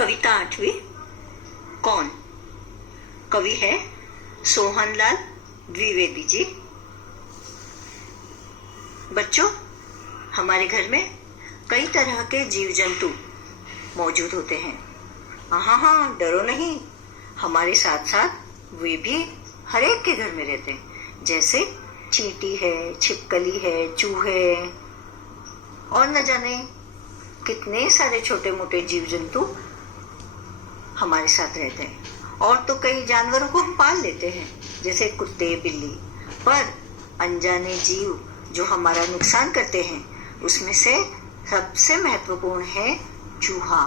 कविता 8वीं। कौन? कवि है सोहनलाल द्विवेदी जी। बच्चों, हमारे घर में कई तरह के जीव जंतु मौजूद होते हैं। हाँ, डरो नहीं, हमारे साथ साथ वे भी हर एक के घर में रहते हैं। जैसे चींटी है, छिपकली है, चूहे और न जाने कितने सारे छोटे मोटे जीव जंतु हमारे साथ रहते हैं। और तो कई जानवरों को हम पाल लेते हैं, जैसे कुत्ते, बिल्ली। पर अनजाने जीव जो हमारा नुकसान करते हैं, उसमें से सबसे महत्वपूर्ण है चूहा।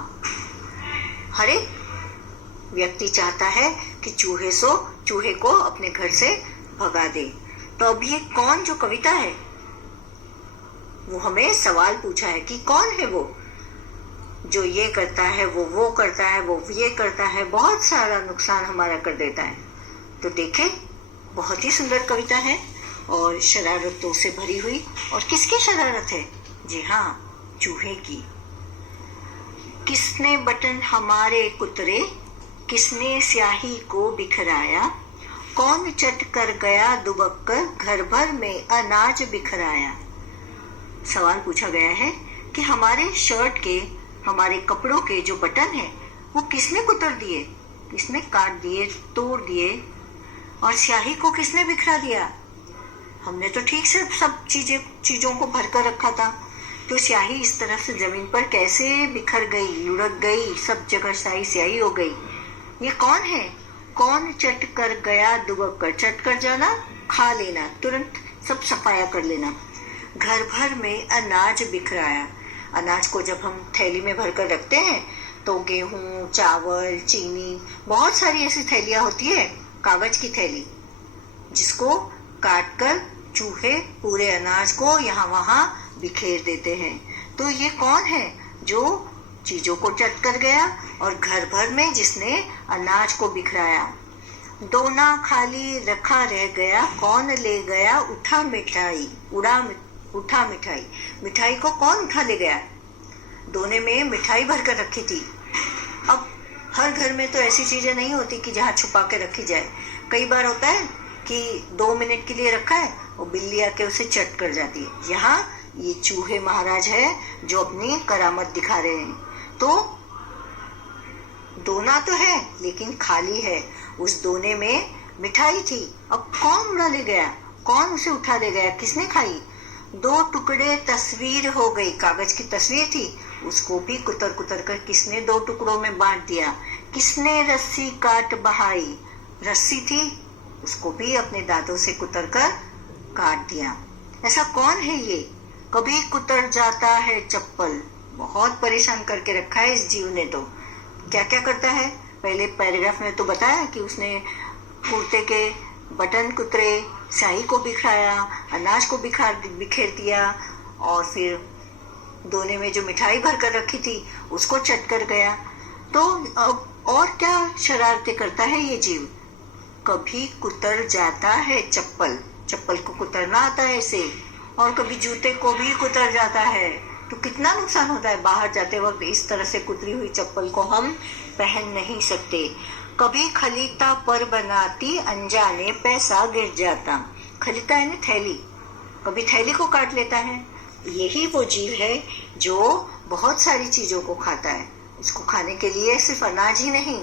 हर एक व्यक्ति चाहता है कि चूहे को अपने घर से भगा दे। तो अब ये कौन जो कविता है, वो हमें सवाल पूछा है कि कौन है वो जो ये करता है, वो करता है, वो ये करता है, बहुत सारा नुकसान हमारा कर देता है। तो देखें, बहुत ही सुंदर कविता है और शरारतों से भरी हुई। और किसकी शरारत है? जी हाँ, चूहे की। किसने बटन हमारे कुतरे, किसने स्याही को बिखराया, कौन चट कर गया दुबक कर घर भर में अनाज बिखराया। सवाल पूछा गया है कि हमारे शर्ट के, हमारे कपड़ों के जो बटन है, वो किसने कुतर दिए, किसने काट दिए, तोड़ दिए, और स्याही को किसने बिखरा दिया। हमने तो ठीक से सब चीजों को भर कर रखा था, तो स्याही इस तरफ से जमीन पर कैसे बिखर गई, लुढ़क गई, सब जगह स्याही हो गई। ये कौन है? कौन चट कर गया दुबक कर, चट कर जाना, खा लेना, तुरंत सब सफाया कर लेना। घर भर में अनाज बिखराया। अनाज को जब हम थैली में भरकर रखते हैं तो गेहूं, चावल, चीनी, बहुत सारी ऐसी थैलियां होती है, कागज की थैली, जिसको काट कर चूहे पूरे अनाज को यहाँ वहां बिखेर देते हैं। तो ये कौन है जो चीजों को चट कर गया और घर भर में जिसने अनाज को बिखराया। दोना खाली रखा रह गया, कौन ले गया उठा मिठाई, उठा मिठाई। मिठाई को कौन उठा ले गया? दोने में मिठाई भर कर रखी थी। अब हर घर में तो ऐसी चीजें नहीं होती कि जहाँ छुपा के रखी जाए। कई बार होता है कि 2 मिनट के लिए रखा है, वो बिल्ली आके उसे चट कर जाती है। यहाँ ये चूहे महाराज है जो अपनी करामत दिखा रहे हैं। तो दोना तो है लेकिन खाली है। उस दोने में मिठाई थी, अब कौन उड़ा ले गया, कौन उसे उठा ले गया, किसने खाई? 2 टुकड़े तस्वीर हो गई, कागज की तस्वीर थी, उसको भी कुतर कुतर कर किसने 2 टुकड़ों में बांट दिया। किसने रस्सी काट बहाई, रस्सी थी, उसको भी अपने दांतों से कुतर कर काट दिया। ऐसा कौन है ये? कभी कुतर जाता है चप्पल। बहुत परेशान करके रखा है इस जीव ने। तो क्या क्या करता है, पहले पैराग्राफ में तो बताया कि उसने कुर्ते के बटन कुतरे, स्याही को बिखराया, अनाज को बिखेर दिया, और फिर दोने में जो मिठाई भर कर रखी थी उसको चट कर गया। तो अब और क्या शरारतें करता है ये जीव? कभी कुतर जाता है चप्पल, चप्पल को कुतरना आता है इसे, और कभी जूते को भी कुतर जाता है। तो कितना नुकसान होता है, बाहर जाते वक्त इस तरह से कुतरी हुई चप्पल को हम पहन नहीं सकते। कभी खलीता पर बनाती, अनजाने पैसा गिर जाता। खलीता है ना थैली, कभी थैली को काट लेता है। यही वो जीव है जो बहुत सारी चीजों को खाता है। इसको खाने के लिए सिर्फ अनाज ही नहीं,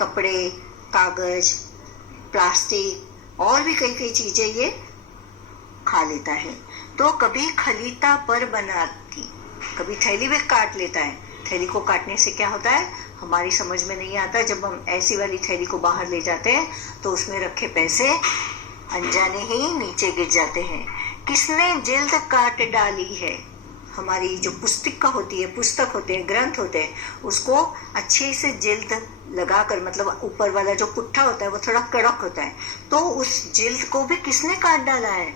कपड़े, कागज, प्लास्टिक और भी कई चीजें ये खा लेता है। तो कभी खलीता पर बनाती, कभी थैली भी काट लेता है। थैली को काटने से क्या होता है हमारी समझ में नहीं आता। जब हम ऐसी वाली थैली को बाहर ले जाते हैं तो उसमें रखे पैसे अनजाने ही नीचे गिर जाते हैं। किसने जिल्द काट डाली है। हमारी जो पुस्तक होती है, पुस्तक होते हैं, ग्रंथ होते हैं, उसको अच्छे से जिल्द लगाकर, मतलब ऊपर वाला जो पुट्ठा होता है वो थोड़ा कड़क होता है, तो उस जिल्द को भी किसने काट डाला है।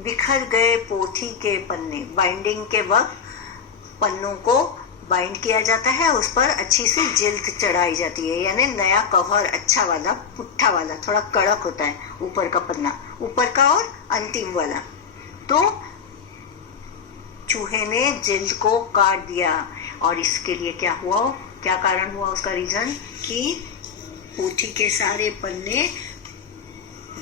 बिखर गए पोथी के पन्ने। बाइंडिंग के वक्त पन्नों को बाइंड किया जाता है, उस पर अच्छी सी जिल्द चढ़ाई जाती है, यानी नया कवर अच्छा वाला, पुट्ठा वाला, थोड़ा कड़क होता है ऊपर का पन्ना, ऊपर का और अंतिम वाला। तो चूहे ने जिल्द को काट दिया और इसके लिए क्या हुआ, क्या कारण हुआ उसका रीजन कि पोथी के सारे पन्ने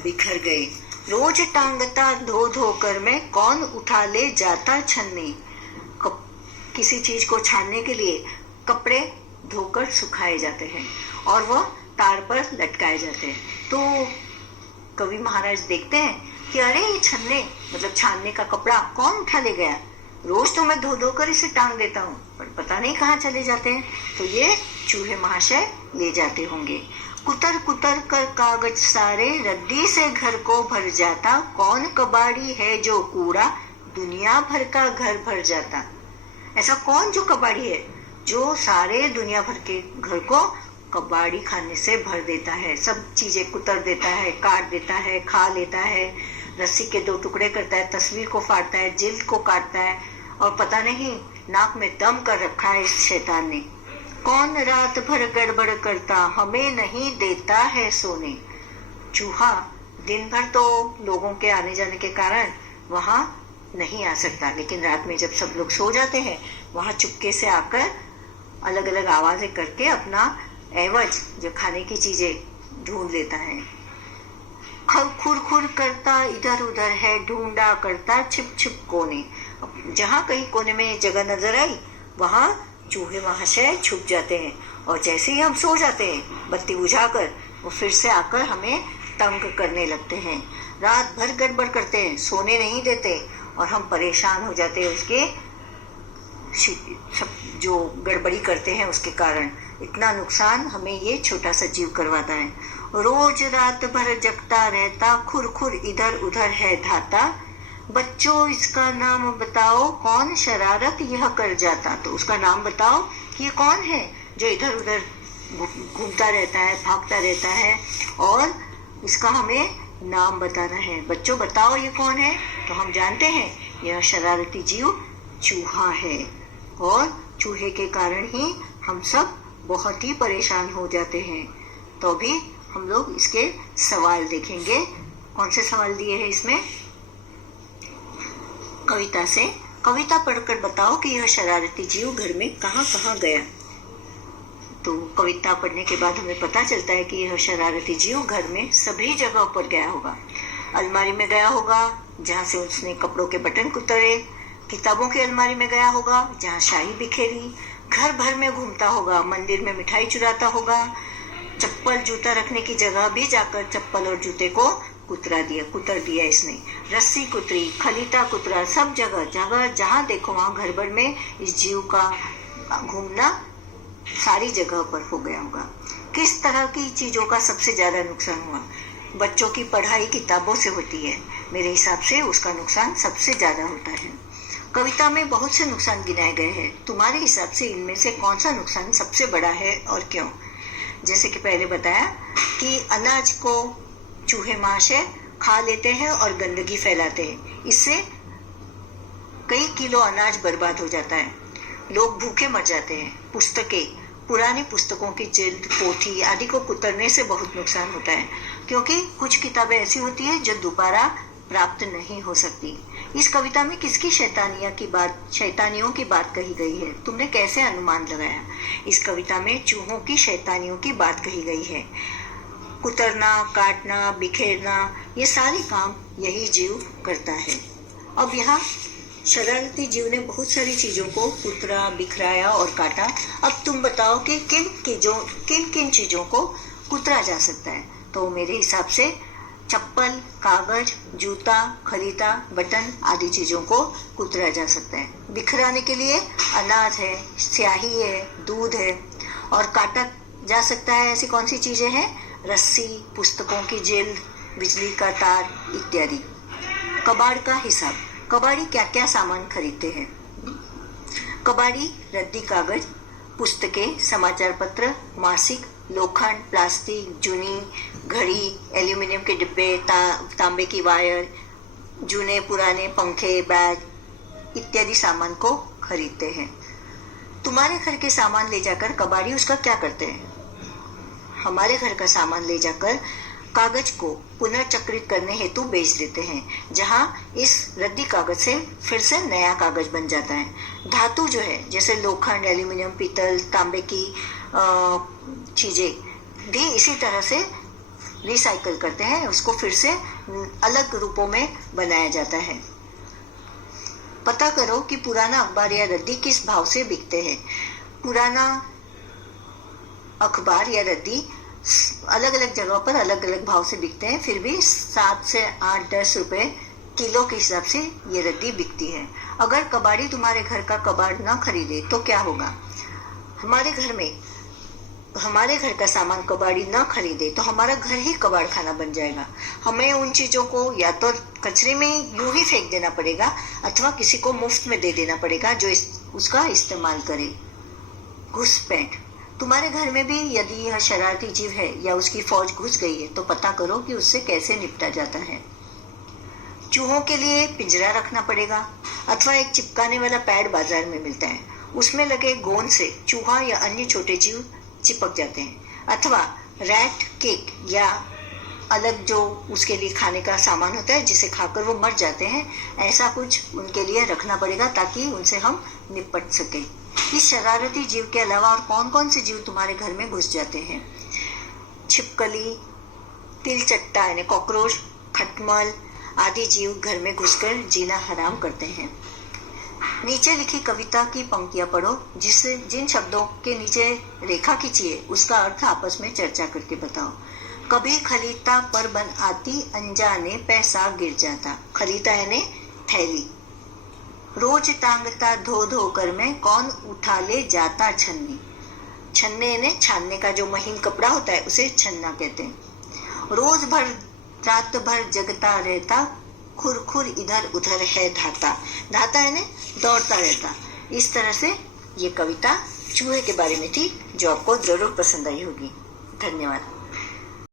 बिखर गए। रोज टांगता धो धो कर मैं, कौन उठा ले जाता छन्नी। किसी चीज को छानने के लिए कपड़े धोकर सुखाए जाते हैं और वह तार पर लटकाए जाते हैं। तो कवि महाराज देखते हैं कि अरे ये छन्ने मतलब छानने का कपड़ा कौन उठा ले गया। रोज तो मैं धो धो कर इसे टांग देता हूँ, पर पता नहीं कहाँ चले जाते हैं। तो ये चूहे महाशय ले जाते होंगे। कुतर कुतर कर कागज सारे, रद्दी से घर को भर जाता। कौन कबाड़ी है जो कूड़ा, दुनिया भर का घर भर जाता। ऐसा कौन जो कबाड़ी है जो सारे दुनिया भर के घर को कबाड़ी खाने से भर देता है। सब चीजें कुतर देता है, काट देता है, खा लेता है, रस्सी के 2 टुकड़े करता है, तस्वीर को फाड़ता है, जिल्द को काटता है, और पता नहीं नाक में दम कर रखा है इस शैतान ने। कौन रात भर गड़बड़ करता, हमें नहीं देता है सोने। चूहा दिन भर तो लोगों के आने जाने के कारण वहां नहीं आ सकता, लेकिन रात में जब सब लोग सो जाते हैं वहां चुपके से आकर अलग अलग आवाजें करके अपना एवज जो खाने की चीजें ढूंढ लेता है। खुर खुर करता इधर उधर है, ढूंढा करता छिप छिप कोने। जहां कहीं कोने में जगह नजर आई वहां चूहे महाशय छुप जाते हैं, और जैसे ही हम सो जाते हैं बत्ती बुझाकर, वो फिर से आकर हमें तंग करने लगते हैं। रात भर गड़बड़ करते हैं, सोने नहीं देते, और हम परेशान हो जाते हैं उसके जो गड़बड़ी करते हैं उसके कारण। इतना नुकसान हमें ये छोटा सा जीव करवाता है। रोज रात भर जगता रहता, खुर खुर इधर उधर है धाता। बच्चों इसका नाम बताओ, कौन शरारत यह कर जाता। तो उसका नाम बताओ कि ये कौन है जो इधर उधर घूमता रहता है, भागता रहता है, और इसका हमें नाम बताना है। बच्चों बताओ ये कौन है। तो हम जानते हैं यह शरारती जीव चूहा है, और चूहे के कारण ही हम सब बहुत ही परेशान हो जाते हैं। तो भी हम लोग इसके सवाल देखेंगे। कौन से सवाल दिए हैं इसमें? कविता से। कविता पढ़कर बताओ कि यह शरारती जीव घर में कहाँ कहाँ गया। तो कविता पढ़ने के बाद हमें पता चलता है कि यह शरारती जीव घर में सभी जगहों पर गया होगा। अलमारी में गया होगा जहाँ से उसने कपड़ों के बटन कुतरे, किताबों की अलमारी में गया होगा जहाँ शाही बिखेरी, घर भर में घूमता होगा, मंदिर में मिठाई चुराता होगा, चप्पल जूता रखने की जगह भी जाकर चप्पल और जूते को कुतर दिया इसने, रस्सी कुतरी, खलीता कुतरा, सब जगह जगह जहाँ देखो वहाँ घर भर में इस जीव का घूमना सारी जगह पर हो गया होगा। किस तरह की चीजों का सबसे ज्यादा नुकसान हुआ? बच्चों की पढ़ाई किताबों से होती है, मेरे हिसाब से उसका नुकसान सबसे ज्यादा होता है। कविता में बहुत से नुकसान गिनाए गए हैं, तुम्हारे हिसाब से इनमें से कौन सा नुकसान सबसे बड़ा है और क्यों? जैसे कि पहले बताया कि अनाज को चूहे महाशय खा लेते हैं और गंदगी फैलाते हैं, इससे कई किलो अनाज बर्बाद हो जाता है, लोग भूखे मर जाते हैं। पुस्तकें, पुरानी पुस्तकों की जिल्द, पोथी आदि को कुतरने से बहुत नुकसान होता है, क्योंकि कुछ किताबें ऐसी होती है जो दोबारा प्राप्त नहीं हो सकती। इस कविता में किसकी शैतानियों की बात कही गई है? तुमने कैसे अनुमान लगाया? इस कविता में चूहों की शैतानियों की बात कही गई है। कुतरना, काटना, बिखेरना, ये सारे काम यही जीव करता है। अब यहाँ शरारती जीव ने बहुत सारी चीजों को कुतरा, बिखराया और काटा। अब तुम बताओ कि किन किन चीजों को कुतरा जा सकता है? तो मेरे हिसाब से चप्पल, कागज, जूता, खलीता, बटन आदि चीजों को कुतरा जा सकता है। बिखराने के लिए अनाज है, स्याही है, दूध है। और काटा जा सकता है ऐसी कौन सी चीजें हैं? रस्सी, पुस्तकों की जिल्द, बिजली का तार इत्यादि। कबाड़ का हिसाब। कबाड़ी क्या क्या सामान खरीदते हैं? कबाड़ी रद्दी कागज, पुस्तकें, समाचार पत्र, मासिक, लोखंड, प्लास्टिक, जूनी घड़ी, एल्यूमिनियम के डिब्बे, तांबे की वायर, जूने पुराने पंखे, बैग इत्यादि सामान को खरीदते हैं। तुम्हारे घर के सामान ले जाकर कबाड़ी उसका क्या करते हैं? हमारे घर का सामान ले जाकर कागज को पुनर्चक्रित करने हेतु बेच देते हैं, जहां इस रद्दी कागज से फिर से नया कागज बन जाता है। धातु जो है जैसे लोखंड, एल्यूमिनियम, पीतल, तांबे की चीजें भी इसी तरह से रिसाइकल करते हैं, उसको फिर से अलग रूपों में बनाया जाता है। पता करो कि पुराना अखबार या रद्दी किस भाव से बिकते हैं। पुराना अखबार या रद्दी अलग अलग जगहों पर अलग अलग भाव से बिकते हैं, फिर भी 7 से 8-10 रुपए किलो के हिसाब से ये रद्दी बिकती है। अगर कबाड़ी तुम्हारे घर का कबाड़ ना खरीदे तो क्या होगा? हमारे घर का सामान कबाड़ी ना खरीदे तो हमारा घर ही कबाड़ खाना बन जाएगा। हमें उन चीजों को या तो कचरे में यूं ही फेंक देना पड़ेगा अथवा किसी को मुफ्त में दे देना पड़ेगा जो उसका इस्तेमाल करे। घुसपैठ। तुम्हारे घर में भी यदि यह शरारती जीव है या उसकी फौज घुस गई है तो पता करो कि उससे कैसे निपटा जाता है। चूहों के लिए पिंजरा रखना पड़ेगा अथवा एक चिपकाने वाला पैड बाजार में मिलता है, उसमें लगे गोंद से चूहा या अन्य छोटे जीव चिपक जाते हैं। अथवा रैट केक या अलग जो उसके लिए खाने का सामान होता है जिसे खाकर वो मर जाते हैं, ऐसा कुछ उनके लिए रखना पड़ेगा ताकि उनसे हम निपट सके। इस शरारती जीव के अलावा और कौन कौन से जीव तुम्हारे घर में घुस जाते हैं? छिपकली, तिलचट्टा यानी कॉकरोच, खटमल आदि जीव घर में घुसकर जीना हराम करते हैं। नीचे लिखी कविता की पंक्तियां पढ़ो, जिन शब्दों के नीचे रेखा खींचिए उसका अर्थ आपस में चर्चा करके बताओ। कभी खलीता पर बन आती, अनजाने पैसा गिर जाता। खलीता यानी थैली। रोज टांगता धो धो कर में, कौन उठा ले जाता छन्नी। छन्ने ने छानने का जो महीन कपड़ा होता है उसे छन्ना कहते हैं। रोज भर रात भर जगता रहता, खुर खुर इधर उधर है धाता। धाता यानी दौड़ता रहता। इस तरह से ये कविता चूहे के बारे में थी जो आपको जरूर पसंद आई होगी। धन्यवाद।